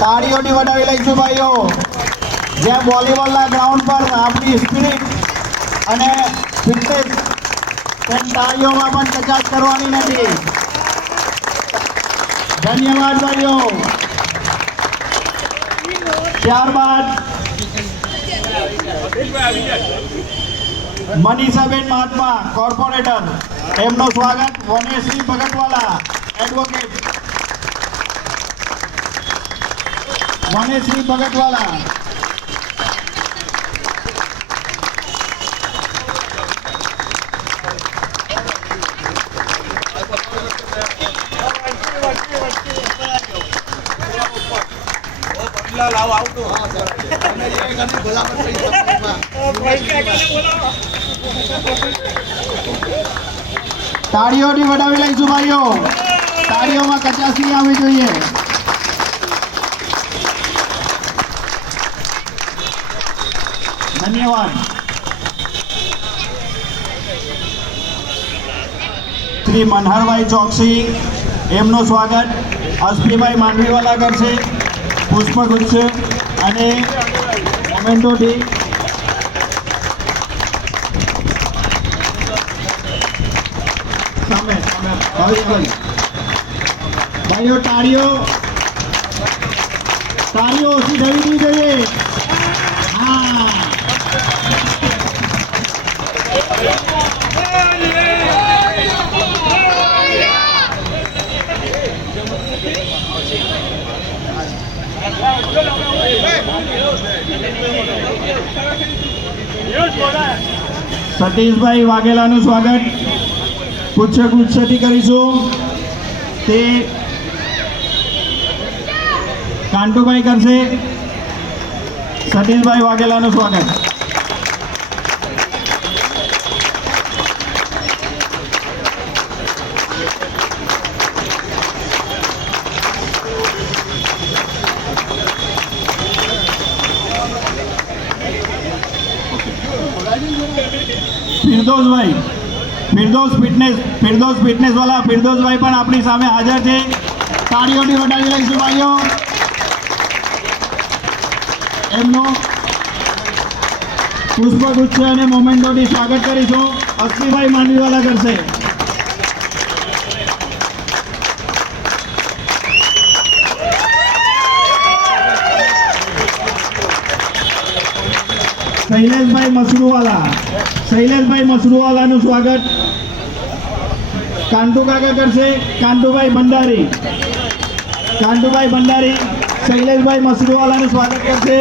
તાળીઓથી વધાવી લઈશું ભાઈઓ. જ્યાં વોલીબોલના ગ્રાઉન્ડ પર આપણી સ્પિરિટ અને ફિટનેસ તેમ તાળીઓમાં પણ કચાશ કરવાની નથી. ધન્યવાદ ભાઈઓ. ત્યારબાદ મનીષાબેન મહાત્મા કોર્પોરેટર, એમનું સ્વાગત વનેશ્રી ભગતવાલા એડવોકેટ. વનેશ્રી ભગતવાલા. તાળીઓથી વધાવી લઈશું ભાઈઓ. તાળીઓમાં કચાશ નહીં આવવી જોઈએ. ધન્યવાદ. શ્રી મનહરભાઈ ચોકસી, એમનું સ્વાગત અસ્ફીભાઈ માંડવીવાલા કરશે પુષ્પગુચ્છ અને મોમેન્ટોથી. સામે ભાઈઓ તાળીઓ ઓછી થવી નહીં જોઈએ. હા, સતીશભાઈ વાઘેલાનું સ્વાગત પુષ્પગુચ્છથી કરીશું. તે કાંટુભાઈ કરશે. સતીશભાઈ વાઘેલાનું સ્વાગત. ફિરદોસ ફિટનેસ વાળા ફિરદોસભાઈ પણ આપણી સામે હાજર છે. તાળીઓથી વધાવી લઈશું ભાઈઓ. એમનું પુષ્પગુચ્છ અને મોમેન્ટોથી સ્વાગત કરીશું. અક્ષીભાઈ માંડવીવાલા કરશે. શૈલેષભાઈ મસરૂવાલાનું સ્વાગત કાંટુ કાકા કરશે. કાંટુભાઈ ભંડારી શૈલેષભાઈ મસરૂવાલાનું સ્વાગત કરશે.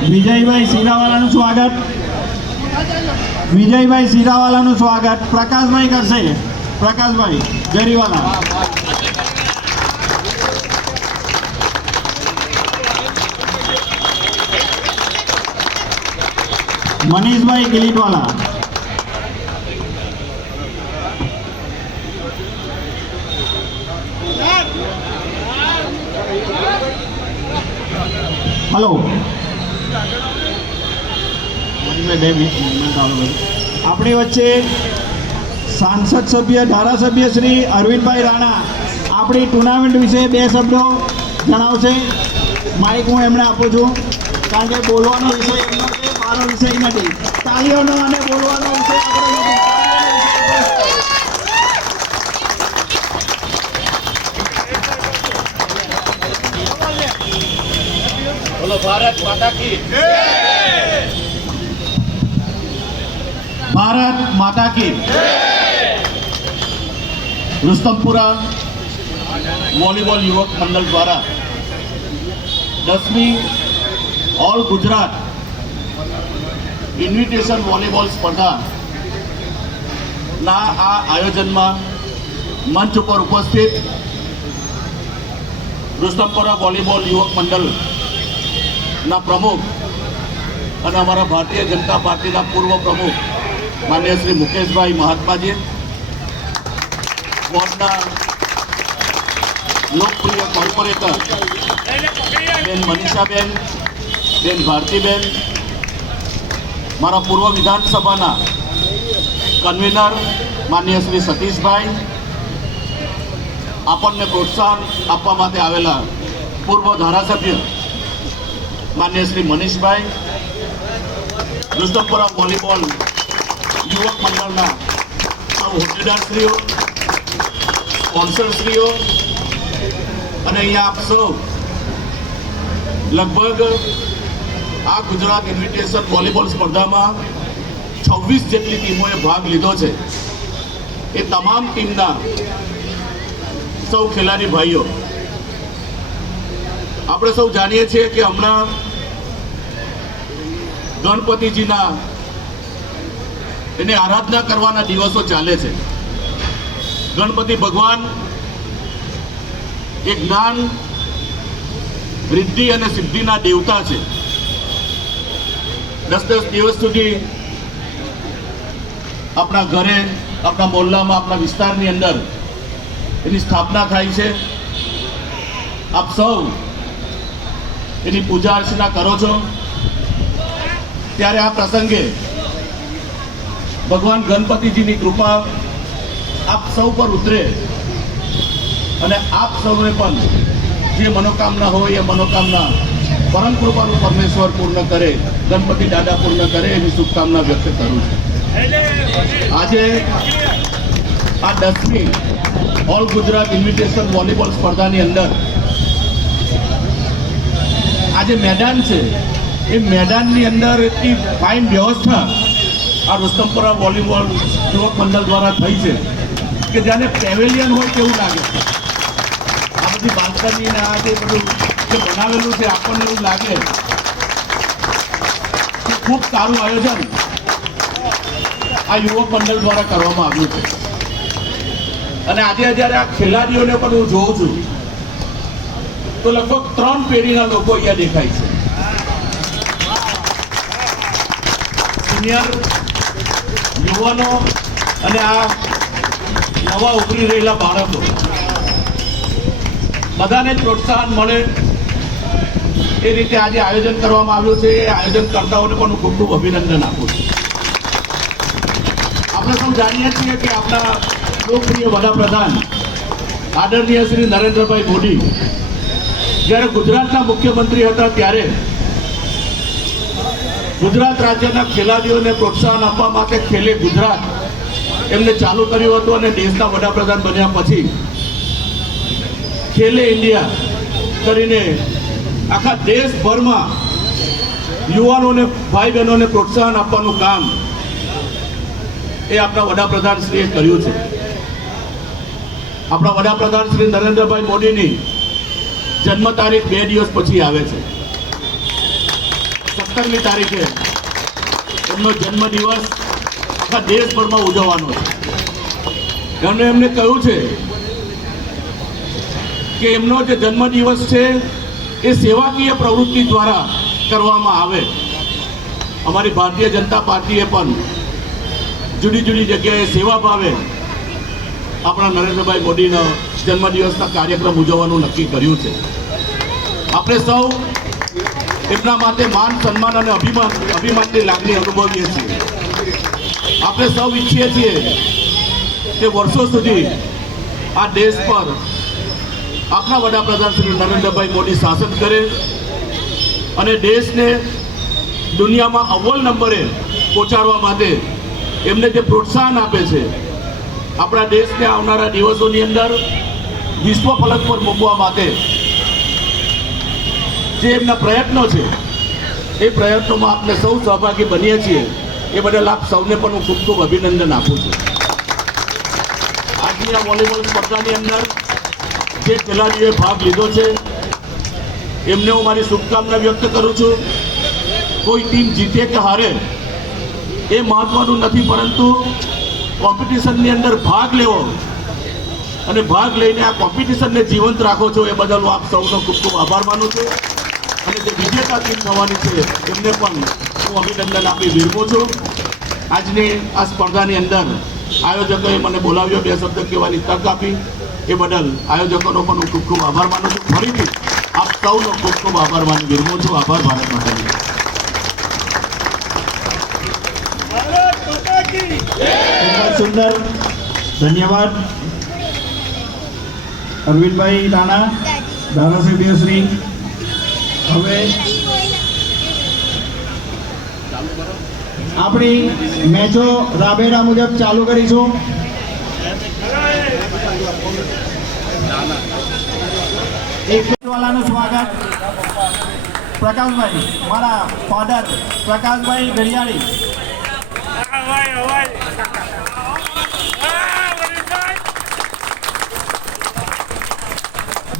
વિજયભાઈ સિરાવાલાનું સ્વાગત પ્રકાશભાઈ કરશે. પ્રકાશભાઈ જરીવાલા. મનીષભાઈ ગિલીટવાલા. હલો, આપણી વચ્ચે સાંસદ સભ્ય ધારાસભ્ય શ્રી અરવિંદભાઈ રાણા આપણી ટુર્નામેન્ટ વિશે 2 શબ્દો જણાવશે. માઇક હું એમને આપું છું, કારણ કે બોલવાનો વિષય એમનો છે, મારો વિષય નથી. તાળીઓનો અને બોલવાનો વિષય આપણે. બોલો ભારત માતા કી જય. भारत माता की रुस्तमपुरा वॉलीबॉल युवक मंडल द्वारा 10મી ऑल गुजरात इन्विटेशन वॉलीबॉल स्पर्धा ना आ आयोजन में मंच पर उपस्थित रुस्तमपुरा वॉलीबॉल युवक मंडल ना प्रमुख और हमारा भारतीय जनता पार्टी ना पूर्व प्रमुख माननीय श्री मुकेश भाई महात्मा जी, લોકપ્રિય કોર્પોરેટર બેન મનીષાબેન, બેન ભારતીબેન, મારા પૂર્વ વિધાનસભાના કન્વીનર માનનીય શ્રી સતીશભાઈ, આપણને પ્રોત્સાહન આપવા માટે આવેલા પૂર્વ ધારાસભ્ય માનનીય શ્રી મનીષભાઈ, રુસ્તમપુરા વોલીબોલ યુવક મંડળના સૌ હોદ્દેદારશ્રીઓ, સ્પોન્સરશ્રીઓ અને અહીંયા આપ સૌ લગભગ આ ગુજરાત ઇન્વિટેશન વોલીબોલ સ્પર્ધામાં 26 જેટલી ટીમોએ ભાગ લીધો છે. એ તમામ ટીમના સૌ ખેલાડી ભાઈઓ, આપણે સૌ જાણીએ છીએ કે હમણાં ગણપતિજીના એની આરાધના કરવાના દિવસો ચાલે છે. ગણપતિ ભગવાન એ જ્ઞાન, વૃદ્ધિ અને સિદ્ધિના દેવતા છે. 10 દિવસ સુધી આપણા ઘરે, આપણા મોહલ્લામાં, આપણા વિસ્તારની અંદર એની સ્થાપના થાય છે. આપ સૌ એની પૂજા અર્ચના કરો છો. ત્યારે આ પ્રસંગે ભગવાન ગણપતિજીની કૃપા આપ સૌ પર ઉતરે અને આપ સૌને પણ જે મનોકામના હોય એ મનોકામના પરમ કૃપાનું પરમેશ્વર પૂર્ણ કરે, ગણપતિ દાદા પૂર્ણ કરે એવી શુભકામના વ્યક્ત કરું છું. આજે આ 10મી ઓલ ગુજરાત ઇન્વિટેશન વોલીબોલ સ્પર્ધાની અંદર આ જે મેદાન છે એ મેદાનની અંદર એટલી ફાઇન વ્યવસ્થા આ રુસ્તમપુરા વોલીબોલ યુવક મંડળ દ્વારા થઈ છે કે જાણે પેવેલિયન હોય તેવું લાગે. આ બધી બાલ્કની ને આ જે બધું જે બનાવેલું છે આપણને એવું લાગે કે ખૂબ સારું આયોજન આ યુવક મંડળ દ્વારા કરવામાં આવ્યું છે. અને આજે જ્યારે આ ખેલાડીઓને પણ હું જોઉં છું તો લગભગ 3 પેઢીના લોકો અહીંયા દેખાય છે. સિનિયર યુવાનો અને આ નવા ઉભરી રહેલા બાળકો, બધાને જ પ્રોત્સાહન મળે એ રીતે આજે આયોજન કરવામાં આવ્યું છે. એ આયોજનકર્તાઓને પણ હું ખૂબ ખૂબ અભિનંદન આપું છું. આપણે સૌ જાણીએ છીએ કે આપણા લોકપ્રિય વડાપ્રધાન આદરણીય શ્રી નરેન્દ્રભાઈ મોદી જ્યારે ગુજરાતના મુખ્યમંત્રી હતા ત્યારે ગુજરાત રાજ્યના ખેલાડીઓને પ્રોત્સાહન આપવા માટે ખેલે ગુજરાત એમને ચાલુ કર્યું હતું. અને દેશના વડાપ્રધાન બન્યા પછી ખેલે ઇન્ડિયા કરીને આખા દેશભરમાં યુવાનોને, ભાઈ બહેનોને પ્રોત્સાહન આપવાનું કામ એ આપણા વડાપ્રધાન શ્રીએ કર્યું છે. આપણા વડાપ્રધાન શ્રી નરેન્દ્રભાઈ મોદીની જન્મ તારીખ 2 દિવસ પછી આવે છે. 17મી તારીખે એમનો જન્મદિવસ આખા દેશભરમાં ઉજવવાનો છે. એમને કહ્યું છે કે એમનો જે જન્મદિવસ છે એ સેવાકીય પ્રવૃત્તિ દ્વારા કરવામાં આવે. અમારી ભારતીય જનતા પાર્ટીએ પણ જુદી જુદી જગ્યાએ સેવા ભાવે આપણા નરેન્દ્રભાઈ મોદીનો જન્મદિવસના કાર્યક્રમ ઉજવવાનું નક્કી કર્યું છે. આપણે સૌ એમના માટે માન, સન્માન અને અભિમાનની લાગણી અનુભવીએ છીએ. આપણે સૌ ઈચ્છીએ છીએ કે વર્ષો સુધી આ દેશ પર આપણા વડાપ્રધાન શ્રી નરેન્દ્રભાઈ મોદી શાસન કરે અને દેશને દુનિયામાં અવ્વલ નંબરે પહોંચાડવા માટે એમને જે પ્રોત્સાહન આપે છે, આપણા દેશને આવનારા દિવસોની અંદર વિશ્વ ફલક પર મૂકવા માટે જે એમના પ્રયત્નો છે એ પ્રયત્નોમાં આપણે સૌ સહભાગી બનીએ છીએ. એ બદલ આપ સૌને પણ હું ખૂબ ખૂબ અભિનંદન આપું છું. આજની આ વોલીબોલ સ્પર્ધાની અંદર જે ખેલાડીઓએ ભાગ લીધો છે એમને હું મારી શુભકામના વ્યક્ત કરું છું. કોઈ ટીમ જીતે કે હારે એ મહત્વનું નથી, પરંતુ કોમ્પિટિશનની અંદર ભાગ લેવો અને ભાગ લઈને આ કોમ્પિટિશનને જીવંત રાખો છો એ બદલ હું આપ સૌનો ખૂબ ખૂબ આભાર માનું છું. અને જે વિજેતા ટીમ થવાની છે એમને પણ હું અભિનંદન આપી વિરમું છું. આજની આ સ્પર્ધાની અંદર આયોજકોએ મને બોલાવ્યો, 2 શબ્દ કહેવાની તક આપી. એ બદલ આયોજકોનો પણ હું ખૂબ ખૂબ આભાર માનું છું. ફરીથી આપ સૌનો ખૂબ ખૂબ આભાર માની વિરમું છું. આભાર ભારત માતાજી. ખૂબ જ સુંદર, ધન્યવાદ. અરવિંદભાઈ રાણા, ધારાસભ્ય શ્રી. હવે આપણી મેચો રાબેડા મુજબ ચાલુ કરીશું. એક વાલાનું સ્વાગત પ્રકાશભાઈ, મારા ફાધર પ્રકાશભાઈ ઘડિયાળી.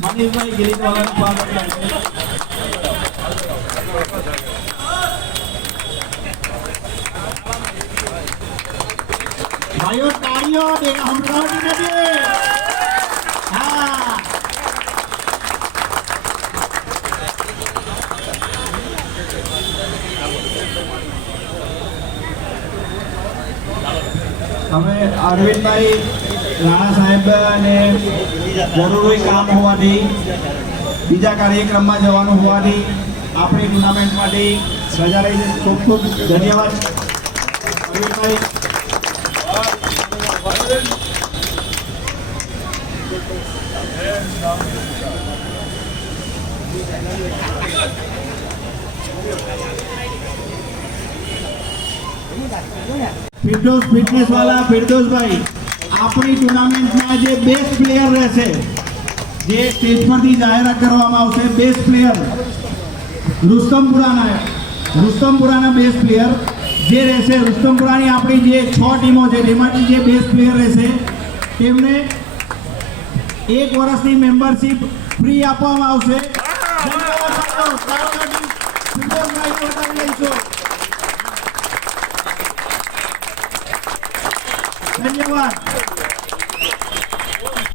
મનીષભાઈ ગિરીશવાલાનું સ્વાગત કરશે. ભાઈઓ તાળીઓ સંભળાવતી નથી. હા, હવે અરવિંદભાઈ રાણા સાહેબને જરૂરી કામ હોવાથી બીજા કાર્યક્રમમાં જવાનું હોવાથી આપણી ટુર્નામેન્ટમાંથી રજા રહી છે. ખૂબ ખૂબ ધન્યવાદ અરવિંદભાઈ. ફિરદોસ ફિટનેસ વાળા ફિરદોસભાઈ, આપણી ટુર્નામેન્ટના જે બેસ્ટ પ્લેયર રહેશે, જે સ્ટેજ પરથી જાહેરાત કરવામાં આવશે, બેસ્ટ પ્લેયર રુસ્તમપુરાના બેસ્ટ પ્લેયર જે રહેશે, રુસ્તમપુરાની આપણી જે 6 ટીમો છે તેમાંથી જે બેસ્ટ પ્લેયર રહેશે તેમને 1 વર્ષની મેમ્બરશિપ ફ્રી આપવામાં આવશે. ધન્યવાદ.